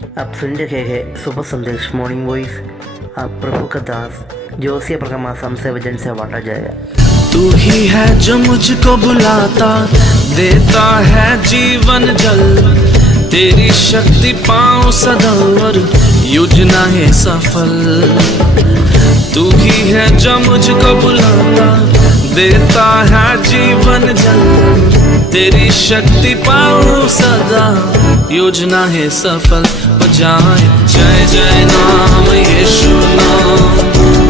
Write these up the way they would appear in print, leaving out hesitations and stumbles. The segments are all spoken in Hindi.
आप सुन रहे हैं सुबह संदेश मॉर्निंग वॉइस। आप प्रभु का दास जोशिया प्रकामा से वजन से बांटा जाएगा। तू ही है जो मुझको बुलाता, देता है जीवन जल। तेरी शक्ति पाऊं सदा और योजना है सफल। तू ही है जो मुझको बुलाता, देता है जीवन जल। तेरी शक्ति पाऊं सदा, योजना है सफल हो जाए। जय जय नाम यीशु नाम,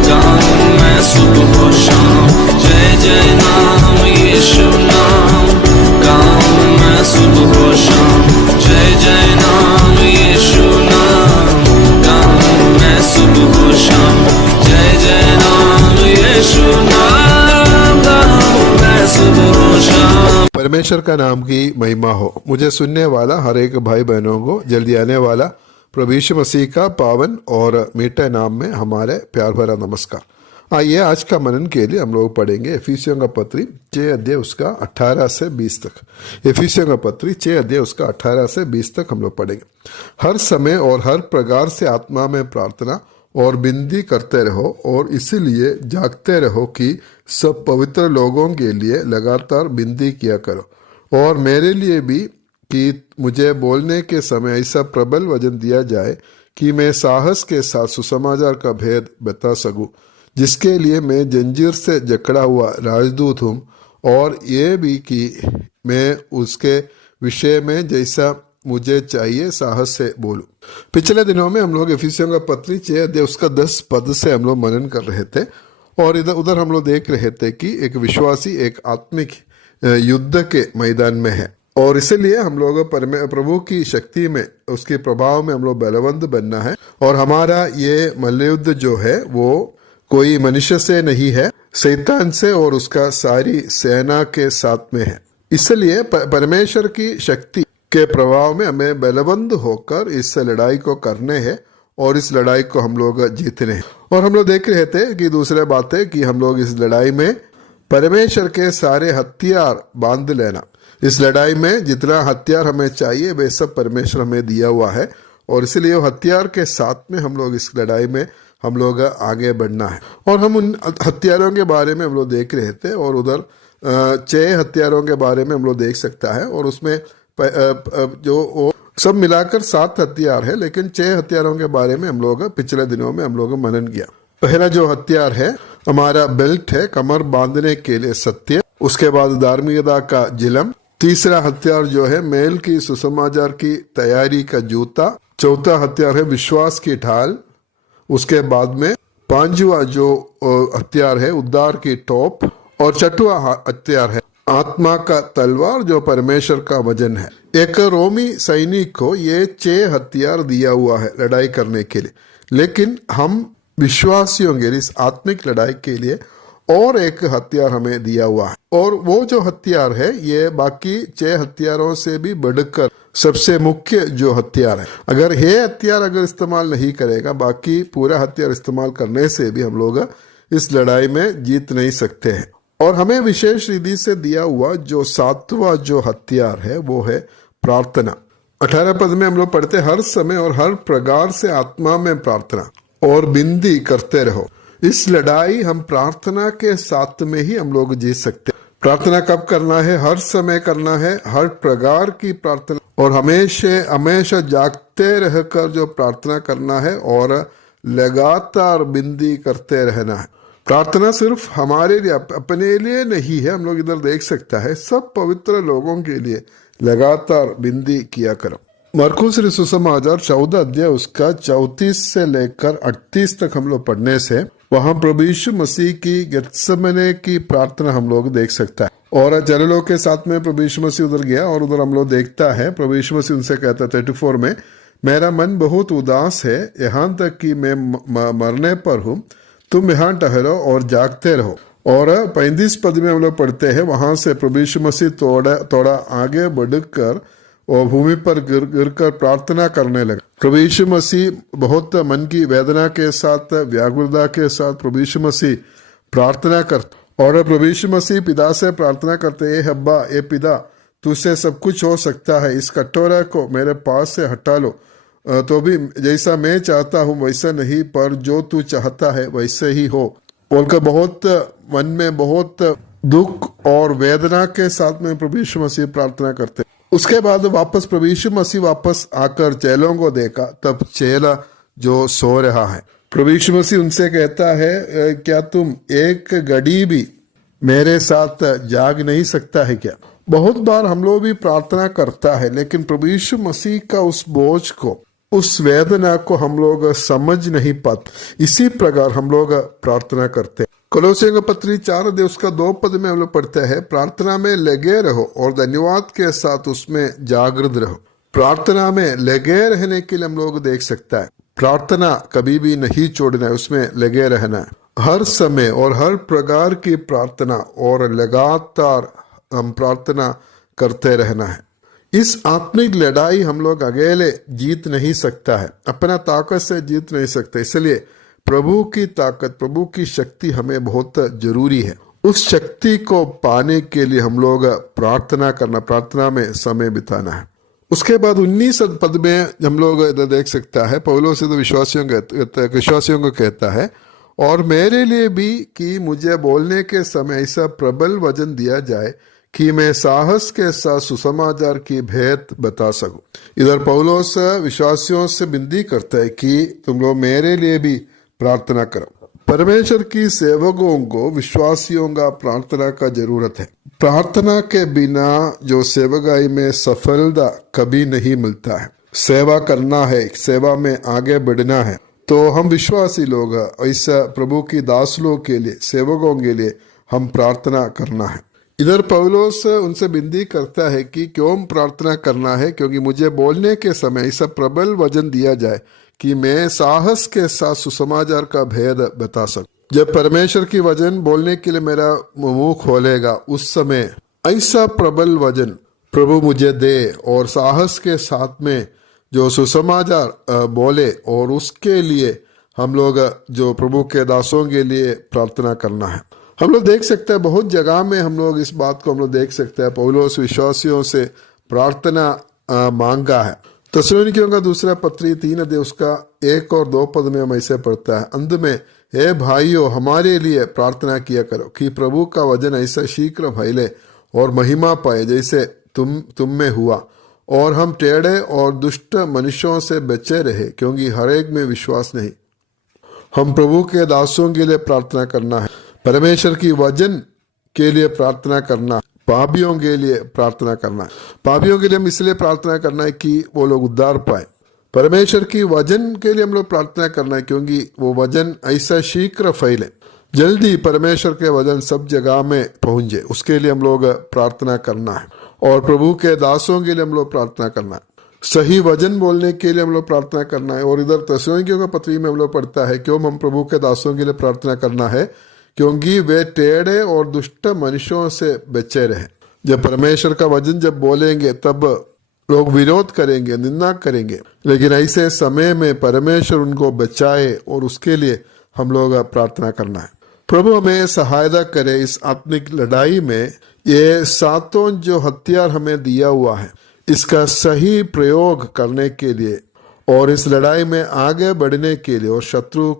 गाऊं मैं सुबह शाम। जय जय नाम यीशु नाम, गाऊं मैं सुबह शाम। जय जय नाम यीशु नाम, गाऊं मैं सुबह शाम। जय जय नाम यीशु नाम, गाऊं मैं सुबह शाम। परमेश्वर का नाम की महिमा हो। मुझे सुनने वाला हर एक भाई बहनों को जल्दी आने वाला प्रभु यीशु मसीह का पावन और मीठे नाम में हमारे प्यार भरा नमस्कार। आइए आज का मनन के लिए हम लोग पढ़ेंगे इफिसियों का पत्री 6 अध्याय उसका 18 से 20 तक। इफिसियों का पत्री 6 अध्याय उसका 18 से 20 तक हम लोग पढ़ेंगे। हर समय और हर प्रकार से आत्मा में प्रार्थना और विनती करते रहो और इसीलिए जागते रहो कि सब पवित्र लोगों के लिए लगातार विनती किया करो और मेरे लिए भी, कि मुझे बोलने के समय ऐसा प्रबल वचन दिया जाए कि मैं साहस के साथ सुसमाचार का भेद बता सकूं, जिसके लिए मैं जंजीर से जकड़ा हुआ राजदूत हूँ, और ये भी कि मैं उसके विषय में जैसा मुझे चाहिए साहस से बोलूं। पिछले दिनों में हम लोग इफिसियों का पत्री 6 अध्याय उसका 10 पद से हम लोग मनन कर रहे थे और इधर उधर हम लोग देख रहे थे कि एक विश्वासी एक आत्मिक युद्ध के मैदान में है और इसलिए हम लोग प्रभु की शक्ति में, उसके प्रभाव में हम लोग बलवंत बनना है। और हमारा ये मल्लयुद्ध जो है वो कोई मनुष्य से नहीं है, शैतान से और उसका सारी सेना के साथ में है। इसलिए परमेश्वर की शक्ति के प्रभाव में हमें बलवंत होकर इस लड़ाई को करने हैं और इस लड़ाई को हम लोग जीतने हैं। और हम लोग देख रहे थे कि दूसरे बात है कि हम लोग इस लड़ाई में परमेश्वर के सारे हथियार बांध लेना। इस लड़ाई में जितना हथियार हमें चाहिए वे सब परमेश्वर हमें दिया हुआ है और इसलिए वो हथियार के साथ में हम लोग इस लड़ाई में हम लोग आगे बढ़ना है। और हम उन हथियारों के बारे में हम लोग देख रहे थे और उधर 6 हथियारों के बारे में हम लोग देख सकता है और उसमें जो सब मिलाकर 7 हथियार है, लेकिन 6 हथियारों के बारे में हम लोग पिछले दिनों में हम लोग मनन किया। पहला जो हथियार है हमारा बेल्ट है, कमर बांधने के लिए सत्य। उसके बाद धार्मिकता का जिलम। तीसरा हथियार जो है मेल की सुसमाचार की तैयारी का जूता। चौथा हथियार है विश्वास की ढाल। उसके बाद में 5वां जो हथियार है उद्धार की टोप और 6वां हथियार है आत्मा का तलवार जो परमेश्वर का वजन है। एक रोमी सैनिक को ये 6 हथियार दिया हुआ है लड़ाई करने के लिए, लेकिन हम विश्वासियों के इस आत्मिक लड़ाई के लिए और एक हथियार हमें दिया हुआ है और वो जो हथियार है ये बाकी 6 हथियारों से भी बढ़कर सबसे मुख्य जो हथियार है। अगर ये हथियार अगर इस्तेमाल नहीं करेगा, बाकी पूरा हथियार इस्तेमाल करने से भी हम लोग इस लड़ाई में जीत नहीं सकते हैं। और हमें विशेष रीति से दिया हुआ जो 7वां जो हथियार है वो है प्रार्थना। 18 पद में हम लोग पढ़ते हर समय और हर प्रकार से आत्मा में प्रार्थना और विनती करते रहो। इस लड़ाई हम प्रार्थना के साथ में ही हम लोग जीत सकते हैं। प्रार्थना कब करना है? हर समय करना है, हर प्रकार की प्रार्थना और हमेशा जागते रहकर जो प्रार्थना करना है और लगातार विनती करते रहना है। प्रार्थना सिर्फ हमारे लिए अपने लिए नहीं है, हम लोग इधर देख सकता है सब पवित्र लोगों के लिए लगातार विनती किया करो। मरकुस सुसमाचार 14 अध्याय उसका 34 से लेकर 38 तक हम लोग पढ़ने से वहां प्रभु यीशु मसीह की गेत्सेमने की प्रार्थना हम लोग देख सकता है। और चेलों के साथ में प्रभु यीशु मसीह उधर गया और उधर हम लोग देखता है प्रभु यीशु मसीह उनसे कहता है 34 में, मेरा मन बहुत उदास है यहाँ तक कि मैं मरने पर हूँ, तुम यहाँ ठहरो और जागते रहो। और 35 पद में हम लोग पढ़ते हैं वहां से प्रभु यीशु मसीह थोड़ा आगे बढ़कर और भूमि पर गिर कर प्रार्थना करने लगा। प्रभु यीशु मसीह बहुत मन की वेदना के साथ, व्याकुलता के साथ प्रभु यीशु मसीह प्रार्थना करते और प्रभु यीशु मसीह पिता से प्रार्थना करते, ए अब्बा, ए पिता, तुझसे सब कुछ हो सकता है, इस कटोरा को मेरे पास से हटा लो, तो भी जैसा मैं चाहता हूँ वैसा नहीं, पर जो तू चाहता है वैसे ही हो बोलकर बहुत मन में बहुत दुख और वेदना के साथ में प्रभु यीशु मसीह प्रार्थना करते। उसके बाद वापस प्रभु यीशु मसीह वापस आकर चेलों को देखा, तब चेला जो सो रहा है। प्रभु यीशु मसीह उनसे कहता है, क्या तुम एक घड़ी भी मेरे साथ जाग नहीं सकता है क्या? बहुत बार हम लोग भी प्रार्थना करता है, लेकिन प्रभु यीशु मसीह का उस बोझ को, उस वेदना को हम लोग समझ नहीं पाते। इसी प्रकार हम लोग प्रार्थना करते हैं। कोलोसियों का पत्री 4 उसका 2 पद में हम लोग पढ़ते हैं, प्रार्थना में लगे रहो और धन्यवाद के साथ उसमें जागृत रहो। प्रार्थना में लगे रहने के लिए हम लोग देख सकता है, प्रार्थना कभी भी नहीं छोड़ना है, उसमें लगे रहना है हर समय और हर प्रकार की प्रार्थना, और लगातार हम प्रार्थना करते रहना है। इस आत्मिक लड़ाई हम लोग अकेले जीत नहीं सकता है, अपना ताकत से जीत नहीं सकते। इसलिए प्रभु की ताकत, प्रभु की शक्ति हमें बहुत जरूरी है। उस शक्ति को पाने के लिए हम लोग प्रार्थना करना, प्रार्थना में समय बिताना है। उसके बाद 19 पद में हम लोग इधर देख सकता है, पौलुस से तो विश्वासियों को कहता है, और मेरे लिए भी कि मुझे बोलने के समय ऐसा प्रबल वचन दिया जाए कि मैं साहस के साथ सुसमाचार की भेद बता सकूं। इधर पौलुस विश्वासियों से विनती करता है कि तुम लोग मेरे लिए भी प्रार्थना करो। परमेश्वर की सेवकों को, विश्वासियों का प्रार्थना का जरूरत है। प्रार्थना के बिना जो सेवकाई में सफलता कभी नहीं मिलता है। सेवा करना है, सेवा में आगे बढ़ना है, तो हम विश्वासी लोग ऐसा प्रभु की दास लोग के लिए, सेवकों के लिए हम प्रार्थना करना है। इधर पौलुस उनसे विनती करता है कि क्यों प्रार्थना करना है, क्योंकि मुझे बोलने के समय ऐसा प्रबल वचन दिया जाए कि मैं साहस के साथ सुसमाचार का भेद बता सकूं। जब परमेश्वर की वचन बोलने के लिए मेरा मुंह खोलेगा, उस समय ऐसा प्रबल वचन प्रभु मुझे दे और साहस के साथ में जो सुसमाचार बोले, और उसके लिए हम लोग जो प्रभु के दासों के लिए प्रार्थना करना है। हम लोग देख सकते हैं बहुत जगह में हम लोग इस बात को हम लोग देख सकते हैं, पौलुस विश्वासियों से प्रार्थना मांगा है। थिस्सलुनीकियों का दूसरा पत्री 3 उसका 1 और 2 पद में हम ऐसे पढ़ता है, अंत में हे भाइयों हमारे लिए प्रार्थना किया करो कि प्रभु का वचन ऐसा शीघ्र फैले और महिमा पाए जैसे तुम में हुआ, और हम टेढ़े और दुष्ट मनुष्यों से बचे रहे, क्योंकि हर एक में विश्वास नहीं। हम प्रभु के दासों के लिए प्रार्थना करना है, परमेश्वर की वचन के लिए प्रार्थना करना, पापियों के लिए प्रार्थना करना है। पापियों के लिए हम इसलिए प्रार्थना करना है कि वो लोग उद्धार पाए। परमेश्वर की वचन के लिए हम लोग प्रार्थना करना है, क्योंकि वो वचन ऐसा शीघ्र फैले, जल्दी परमेश्वर के वचन सब जगह में पहुंचे, उसके लिए हम लोग प्रार्थना करना है। और प्रभु के दासों के लिए हम लोग प्रार्थना करना है, सही वचन बोलने के लिए हम लोग प्रार्थना करना है। और इधर थिस्सलुनीकियों का पत्री में हम लोग पढ़ता है, क्यों हम प्रभु के दासों के लिए प्रार्थना करना है, क्योंकि वे टेढ़े और दुष्ट मनुष्यों से बचे रहे। जब परमेश्वर का वचन जब बोलेंगे तब लोग विरोध करेंगे, निंदा करेंगे, लेकिन ऐसे समय में परमेश्वर उनको बचाए, और उसके लिए हम लोग प्रार्थना करना है। प्रभु हमें सहायता करे इस आत्मिक लड़ाई में। ये 7 जो हथियार हमें दिया हुआ है, इसका सही प्रयोग करने के लिए और इस लड़ाई में आगे बढ़ने के लिए और शत्रु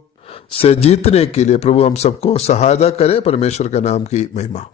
से जीतने के लिए प्रभु हम सबको सहायता करे। परमेश्वर का नाम की महिमा।